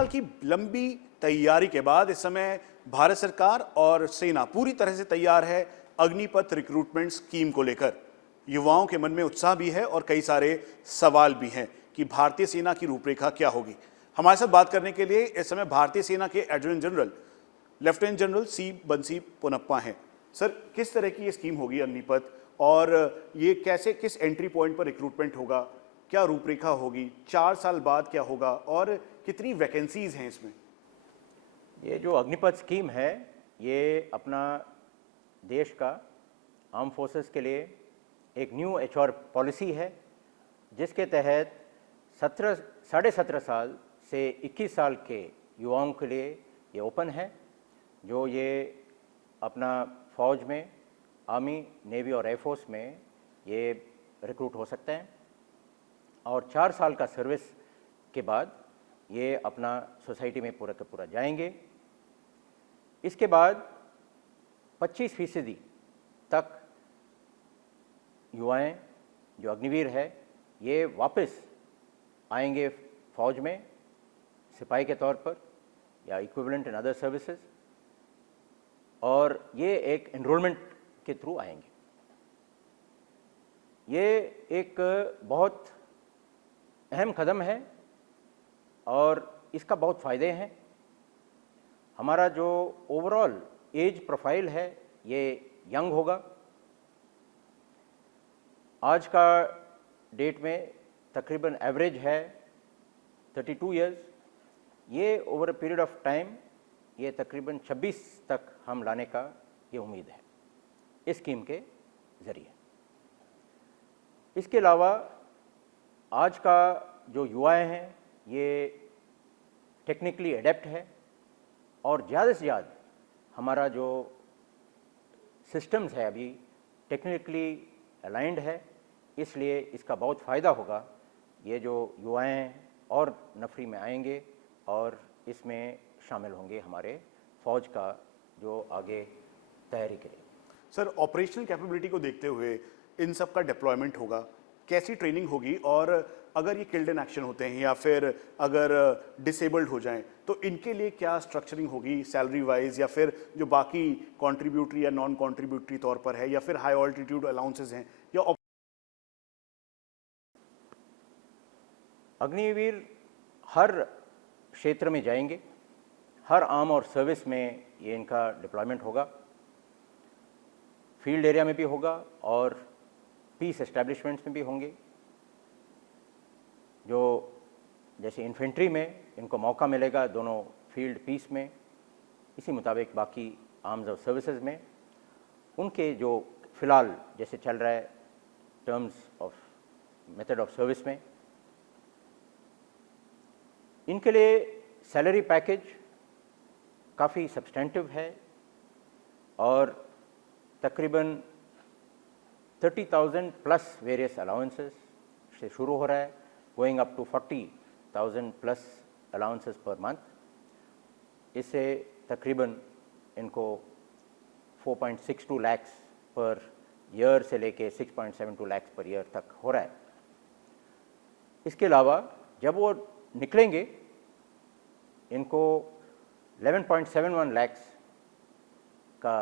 साल की लंबी तैयारी के बाद इस समय भारत सरकार और सेना पूरी तरह से तैयार है अग्निपथ रिक्रूटमेंट स्कीम को लेकर। युवाओं के मन में उत्साह भी है और कई सारे सवाल भी हैं कि भारतीय सेना की रूपरेखा क्या होगी। हमारे साथ बात करने के लिए इस समय भारतीय सेना के एडजुटेंट जनरल लेफ्टिनेंट जनरल सी बंसी पोनप्पा हैं। सर, किस तरह की ये स्कीम होगी अग्निपथ, और ये कैसे किस एंट्री पॉइंट पर रिक्रूटमेंट होगा, क्या रूपरेखा होगी, 4 साल बाद क्या होगा और कितनी वैकेंसीज हैं इसमें? ये जो अग्निपथ स्कीम है, ये अपना देश का आर्म फोर्सेस के लिए एक न्यू एचआर पॉलिसी है, जिसके तहत 17.5 साल से 21 साल के युवाओं के लिए ये ओपन है, जो ये अपना फ़ौज में, आर्मी, नेवी और एयरफोर्स में ये रिक्रूट हो सकते हैं। और 4 साल का सर्विस के बाद ये अपना सोसाइटी में पूरा का पूरा जाएंगे। इसके बाद 25% तक युवाएं जो अग्निवीर है ये वापस आएंगे फ़ौज में सिपाही के तौर पर या इक्विवेलेंट इन अदर सर्विसेज, और ये एक एनरोलमेंट के थ्रू आएंगे। ये एक बहुत अहम कदम है और इसका बहुत फ़ायदे हैं। हमारा जो ओवरऑल एज प्रोफाइल है ये यंग होगा। आज का डेट में तकरीबन एवरेज है 32 इयर्स। ये over a period of time ये तकरीबन 26 तक हम लाने का ये उम्मीद है इस स्कीम के ज़रिए। इसके अलावा आज का जो युवाएं हैं ये टेक्निकली एडेप्ट है और ज़्यादा से ज़्यादा हमारा जो सिस्टम्स है अभी टेक्निकली अलाइंड है, इसलिए इसका बहुत फ़ायदा होगा। ये जो युवाएं और नफरी में आएंगे और इसमें शामिल होंगे हमारे फ़ौज का जो आगे तैयारी करेगी। सर, ऑपरेशनल कैपेबिलिटी को देखते हुए इन सब का डिप्लॉयमेंट होगा, कैसी ट्रेनिंग होगी, और अगर ये किल्ड इन एक्शन होते हैं या फिर अगर डिसेबल्ड हो जाएं तो इनके लिए क्या स्ट्रक्चरिंग होगी सैलरी वाइज, या फिर जो बाकी कॉन्ट्रीब्यूटरी या नॉन कॉन्ट्रीब्यूटरी तौर पर है, या फिर हाई ऑल्टीट्यूड अलाउंसेस हैं, या अग्निवीर हर क्षेत्र में जाएंगे, हर आर्म और सर्विस में ये इनका डिप्लॉयमेंट होगा। फील्ड एरिया में भी होगा और पीस एस्टैब्लिशमेंट्स में भी होंगे। जो जैसे इन्फेंट्री में इनको मौका मिलेगा दोनों फील्ड पीस में, इसी मुताबिक बाकी आर्म्स और सर्विसेज में उनके जो फ़िलहाल जैसे चल रहा है terms of method of service में, इनके लिए सैलरी पैकेज काफ़ी सब्सटेंटिव है और तकरीबन 30,000 प्लस वेरियस अलाउंसेस से शुरू हो रहा है, going up to 40,000 plus allowances per month. इससे तकरीबन इनको 4.62 लाख्स पर ईयर से लेके 6.72 लाख्स पर ईयर तक हो रहा है। इसके अलावा जब वो निकलेंगे इनको 11.71 लाख्स का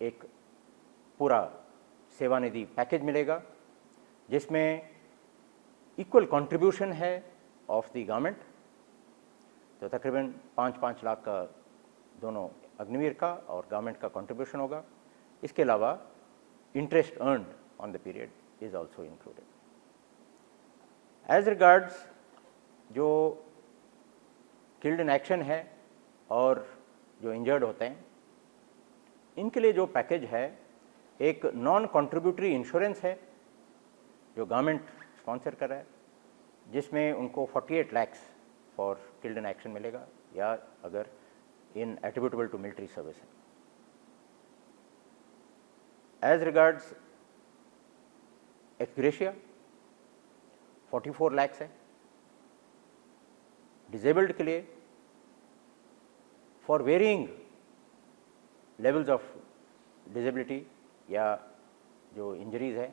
एक पूरा सेवानिधि पैकेज मिलेगा, जिसमें इक्वल कंट्रीब्यूशन है ऑफ द गवर्नमेंट, तो तकरीबन 5-5 लाख का दोनों अग्निवीर का और गवर्नमेंट का कंट्रीब्यूशन होगा। इसके अलावा interest earned on the period is also included. As regards जो किल्ड इन एक्शन है और जो इंजर्ड होते हैं, इनके लिए जो पैकेज है एक नॉन कंट्रीब्यूटरी इंश्योरेंस है जो गवर्नमेंट स्पॉन्सर कर रहा है, जिसमें उनको 48 lakhs for killed in action मिलेगा या अगर in attributable to military service है। एज रिगार्ड्स एक्सग्रेशिया 44 लाख्स है। डिसेबल्ड के लिए for varying levels of disability या जो इंजरीज है,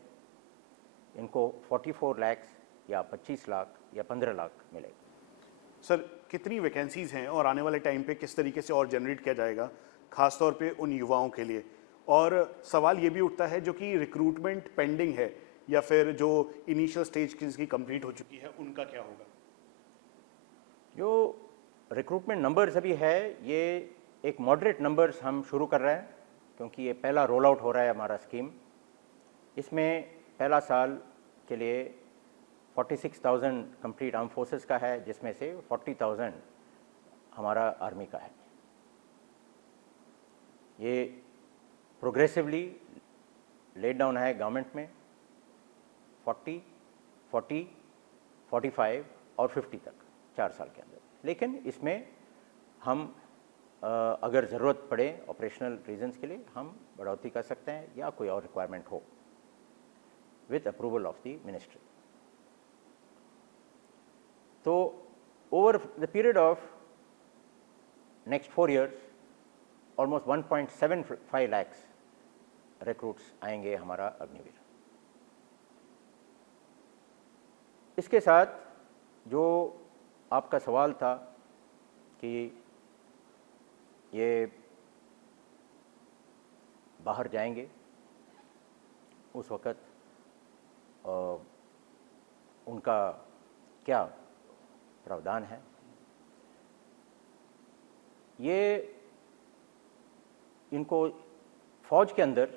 इनको 44 लाख्स या 25 लाख या 15 लाख मिलेगा। सर कितनी वैकेंसीज हैं और आने वाले टाइम पे किस तरीके से और जनरेट किया जाएगा, खासतौर पे उन युवाओं के लिए? और सवाल ये भी उठता है जो कि रिक्रूटमेंट पेंडिंग है या फिर जो इनिशियल स्टेज जिसकी कंप्लीट हो चुकी है, उनका क्या होगा? जो रिक्रूटमेंट नंबर्स अभी है, ये एक मॉडरेट नंबर्स हम शुरू कर रहे हैं, क्योंकि ये पहला रोल आउट हो रहा है हमारा स्कीम। इसमें पहला साल के लिए 46,000 कंप्लीट आर्म फोर्सेस का है, जिसमें से 40,000 हमारा आर्मी का है। ये प्रोग्रेसिवली लेड डाउन है गवर्नमेंट में 40, 40, 45 और 50 तक 4 साल के अंदर। लेकिन इसमें हम अगर ज़रूरत पड़े ऑपरेशनल रीजंस के लिए हम बढ़ोतरी कर सकते हैं या कोई और रिक्वायरमेंट हो with approval of the ministry. तो over the period of next 4 years almost 1.75 lakhs recruits आएंगे हमारा अग्निवीर। इसके साथ जो आपका सवाल था कि ये बाहर जाएंगे, उस वक़्त उनका क्या प्रावधान है, ये इनको फ़ौज के अंदर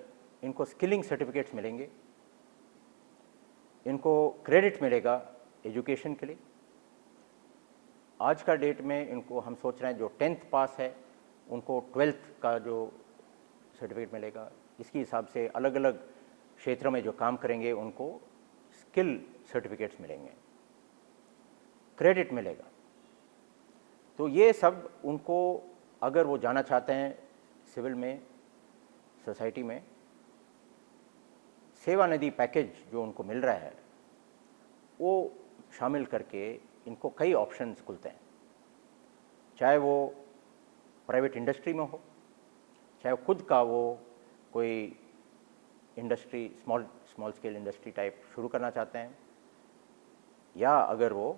इनको स्किलिंग सर्टिफिकेट्स मिलेंगे, इनको क्रेडिट मिलेगा एजुकेशन के लिए। आज का डेट में इनको हम सोच रहे हैं जो 10th पास है उनको 12th का जो सर्टिफिकेट मिलेगा। इसके हिसाब से अलग अलग क्षेत्र में जो काम करेंगे उनको स्किल सर्टिफिकेट्स मिलेंगे, क्रेडिट मिलेगा। तो ये सब उनको अगर वो जाना चाहते हैं सिविल में, सोसाइटी में, सेवा निधि पैकेज जो उनको मिल रहा है वो शामिल करके इनको कई ऑप्शंस खुलते हैं, चाहे वो प्राइवेट इंडस्ट्री में हो, चाहे वो खुद का वो कोई industry small scale industry type शुरू करना चाहते हैं, या अगर वो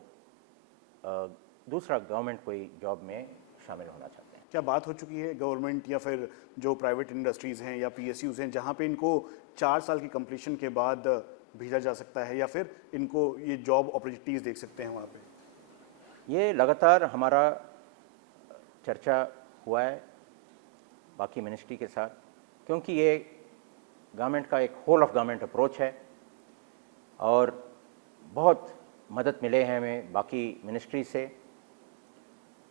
दूसरा गवर्नमेंट कोई जॉब में शामिल होना चाहते हैं। क्या बात हो चुकी है गवर्नमेंट या फिर जो प्राइवेट इंडस्ट्रीज़ हैं या PSUs हैं जहाँ पे इनको 4 साल की कंप्लीशन के बाद भेजा जा सकता है या फिर इनको ये जॉब अपॉर्चुनिटीज़ देख सकते हैं वहाँ पे? ये लगातार हमारा चर्चा हुआ है बाकी मिनिस्ट्री के साथ, क्योंकि ये गवर्नमेंट का एक होल ऑफ गवर्नमेंट अप्रोच है और बहुत मदद मिले हैं हमें बाकी मिनिस्ट्री से,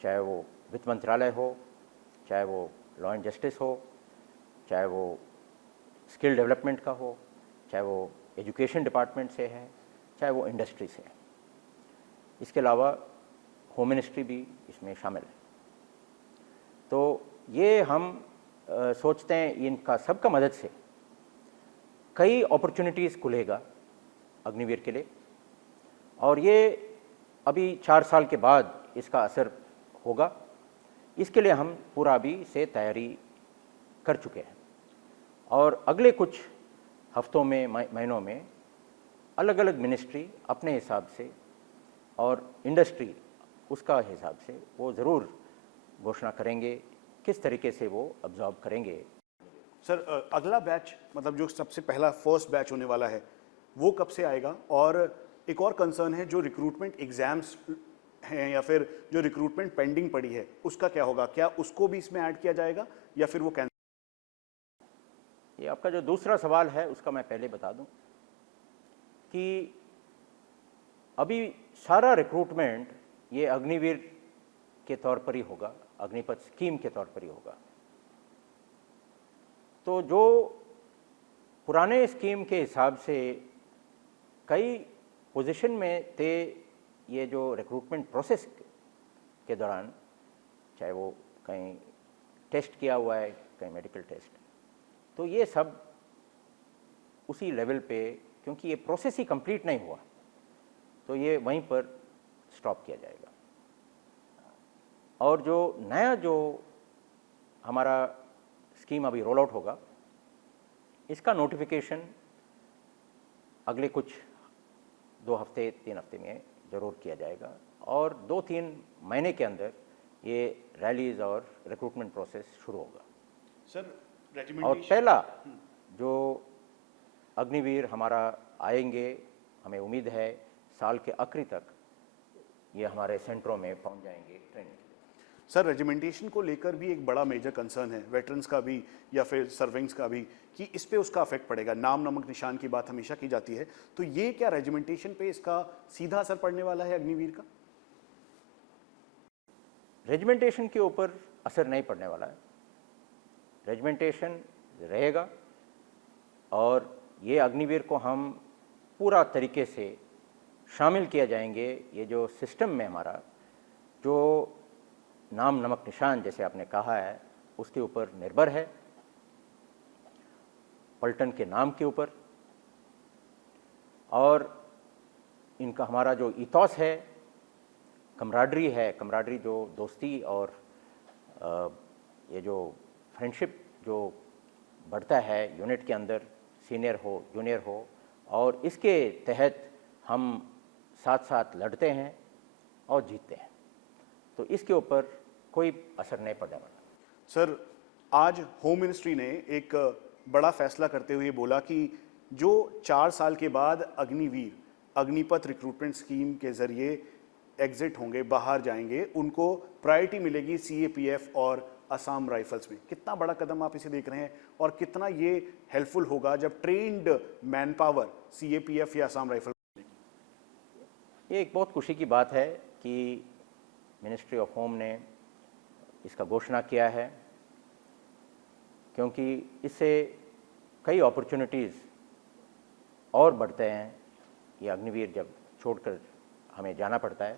चाहे वो वित्त मंत्रालय हो, चाहे वो लॉ एंड जस्टिस हो, चाहे वो स्किल डेवलपमेंट का हो, चाहे वो एजुकेशन डिपार्टमेंट से है, चाहे वो इंडस्ट्री से है। इसके अलावा होम मिनिस्ट्री भी इसमें शामिल है। तो ये हम सोचते हैं इनका सबका मदद से कई अपॉर्चुनिटीज़ खुलेगा अग्निवीर के लिए, और ये अभी 4 साल के बाद इसका असर होगा। इसके लिए हम पूरा अभी से तैयारी कर चुके हैं और अगले कुछ हफ्तों में, महीनों में अलग अलग मिनिस्ट्री अपने हिसाब से और इंडस्ट्री उसका हिसाब से वो ज़रूर घोषणा करेंगे किस तरीके से वो अब्जॉर्ब करेंगे। सर अगला बैच मतलब जो सबसे पहला फर्स्ट बैच होने वाला है वो कब से आएगा? और एक और कंसर्न है जो रिक्रूटमेंट एग्जाम्स हैं या फिर जो रिक्रूटमेंट पेंडिंग पड़ी है उसका क्या होगा? क्या उसको भी इसमें ऐड किया जाएगा या फिर वो कैंसिल? ये आपका जो दूसरा सवाल है उसका मैं पहले बता दूं कि अभी सारा रिक्रूटमेंट ये अग्निवीर के तौर पर ही होगा, अग्निपथ स्कीम के तौर पर ही होगा। तो जो पुराने स्कीम के हिसाब से कई पोजीशन में थे, ये जो रिक्रूटमेंट प्रोसेस के दौरान चाहे वो कहीं टेस्ट किया हुआ है, कहीं मेडिकल टेस्ट, तो ये सब उसी लेवल पे, क्योंकि ये प्रोसेस ही कंप्लीट नहीं हुआ तो ये वहीं पर स्टॉप किया जाएगा। और जो नया जो हमारा स्कीम अभी रोल आउट होगा इसका नोटिफिकेशन अगले कुछ 2 हफ्ते 3 हफ्ते में ज़रूर किया जाएगा और 2-3 महीने के अंदर ये रैलीज़ और रिक्रूटमेंट प्रोसेस शुरू होगा। सर और रेजिमेंटेशन पहला जो अग्निवीर हमारा आएंगे, हमें उम्मीद है साल के आखिरी तक ये हमारे सेंटरों में पहुंच जाएंगे ट्रेनिंग के लिए। सर रेजिमेंटेशन को लेकर भी एक बड़ा मेजर कंसर्न है वेटरन्स का भी या फिर सर्विंग्स का भी कि इस पे उसका अफेक्ट पड़ेगा। नाम नमक निशान की बात हमेशा की जाती है, तो ये क्या रेजिमेंटेशन पे इसका सीधा असर पड़ने वाला है अग्निवीर का? रेजिमेंटेशन के ऊपर असर नहीं पड़ने वाला है। रेजिमेंटेशन रहेगा और ये अग्निवीर को हम पूरा तरीके से शामिल किया जाएंगे। ये जो सिस्टम में हमारा जो नाम नमक निशान जैसे आपने कहा है उसके ऊपर निर्भर है, पलटन के नाम के ऊपर, और इनका हमारा जो इथॉस है, कमराडरी है, कमराडरी जो दोस्ती और ये जो फ्रेंडशिप जो बढ़ता है यूनिट के अंदर, सीनियर हो जूनियर हो, और इसके तहत हम साथ साथ लड़ते हैं और जीतते हैं, तो इसके ऊपर कोई असर नहीं पड़ने वाला। सर आज होम मिनिस्ट्री ने एक बड़ा फैसला करते हुए बोला कि जो 4 साल के बाद अग्निवीर अग्निपथ रिक्रूटमेंट स्कीम के जरिए एग्जिट होंगे, बाहर जाएंगे, उनको प्रायोरिटी मिलेगी सीएपीएफ और असम राइफल्स में। कितना बड़ा कदम आप इसे देख रहे हैं और कितना ये हेल्पफुल होगा जब ट्रेन्ड मैन पावर सीएपीएफ या असम राइफल? ये एक बहुत खुशी की बात है कि मिनिस्ट्री ऑफ होम ने इसका घोषणा किया है, क्योंकि इससे कई अपॉर्चुनिटीज़ और बढ़ते हैं। ये अग्निवीर जब छोड़कर हमें जाना पड़ता है,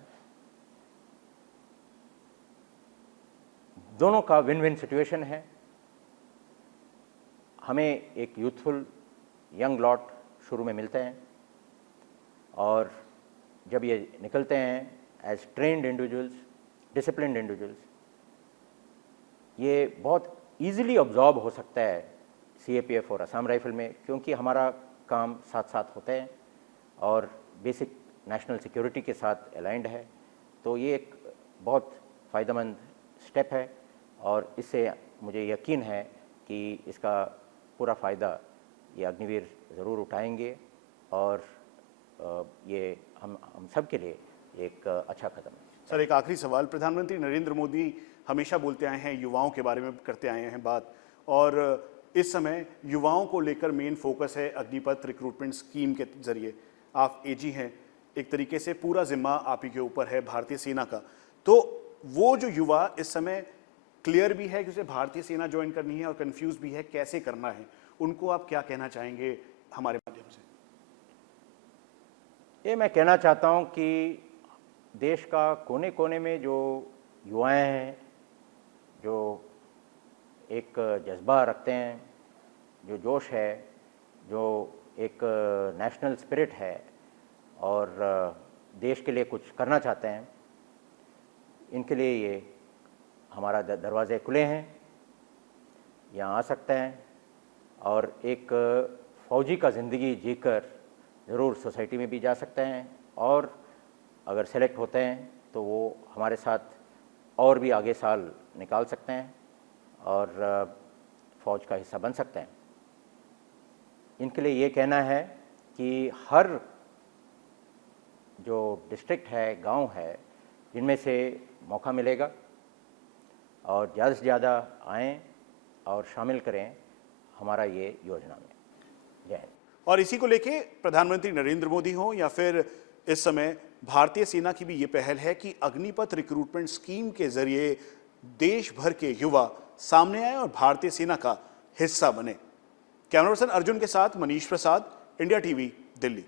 दोनों का विन विन सिचुएशन है। हमें एक यूथफुल यंग लॉट शुरू में मिलते हैं और जब ये निकलते हैं as trained individuals, disciplined individuals, ये बहुत इजीली ऑब्जॉर्ब हो सकता है सीएपीएफ और असम राइफल में, क्योंकि हमारा काम साथ साथ होते हैं और बेसिक नेशनल सिक्योरिटी के साथ अलाइंड है। तो ये एक बहुत फ़ायदेमंद स्टेप है और इससे मुझे यकीन है कि इसका पूरा फ़ायदा ये अग्निवीर ज़रूर उठाएंगे और ये हम सब के लिए एक अच्छा कदम है। सर एक आखिरी सवाल, प्रधानमंत्री नरेंद्र मोदी हमेशा बोलते आए हैं, युवाओं के बारे में करते आए हैं बात, और इस समय युवाओं को लेकर मेन फोकस है अग्निपथ रिक्रूटमेंट स्कीम के जरिए। आप एजी हैं, एक तरीके से पूरा जिम्मा आप ही के ऊपर है भारतीय सेना का, तो वो जो युवा इस समय क्लियर भी है कि उसे भारतीय सेना ज्वाइन करनी है और कंफ्यूज भी है कैसे करना है, उनको आप क्या कहना चाहेंगे हमारे माध्यम से? ये मैं कहना चाहता हूँ कि देश का कोने कोने में जो युवाएं हैं, जो एक जज्बा रखते हैं, जो जोश है, जो एक नेशनल स्पिरिट है और देश के लिए कुछ करना चाहते हैं, इनके लिए ये हमारा दरवाजे खुले हैं, यहाँ आ सकते हैं और एक फ़ौजी का ज़िंदगी जीकर ज़रूर सोसाइटी में भी जा सकते हैं, और अगर सेलेक्ट होते हैं तो वो हमारे साथ और भी आगे साल निकाल सकते हैं और फ़ौज का हिस्सा बन सकते हैं। इनके लिए ये कहना है कि हर जो डिस्ट्रिक्ट है, गांव है, जिनमें से मौका मिलेगा और ज़्यादा से ज़्यादा आएँ और शामिल करें हमारा ये योजना में। जय हिंद। और इसी को लेके प्रधानमंत्री नरेंद्र मोदी हों या फिर इस समय भारतीय सेना की भी ये पहल है कि अग्निपथ रिक्रूटमेंट स्कीम के जरिए देश भर के युवा सामने आए और भारतीय सेना का हिस्सा बने। कैमरा पर्सन अर्जुन के साथ मनीष प्रसाद, इंडिया टीवी, दिल्ली।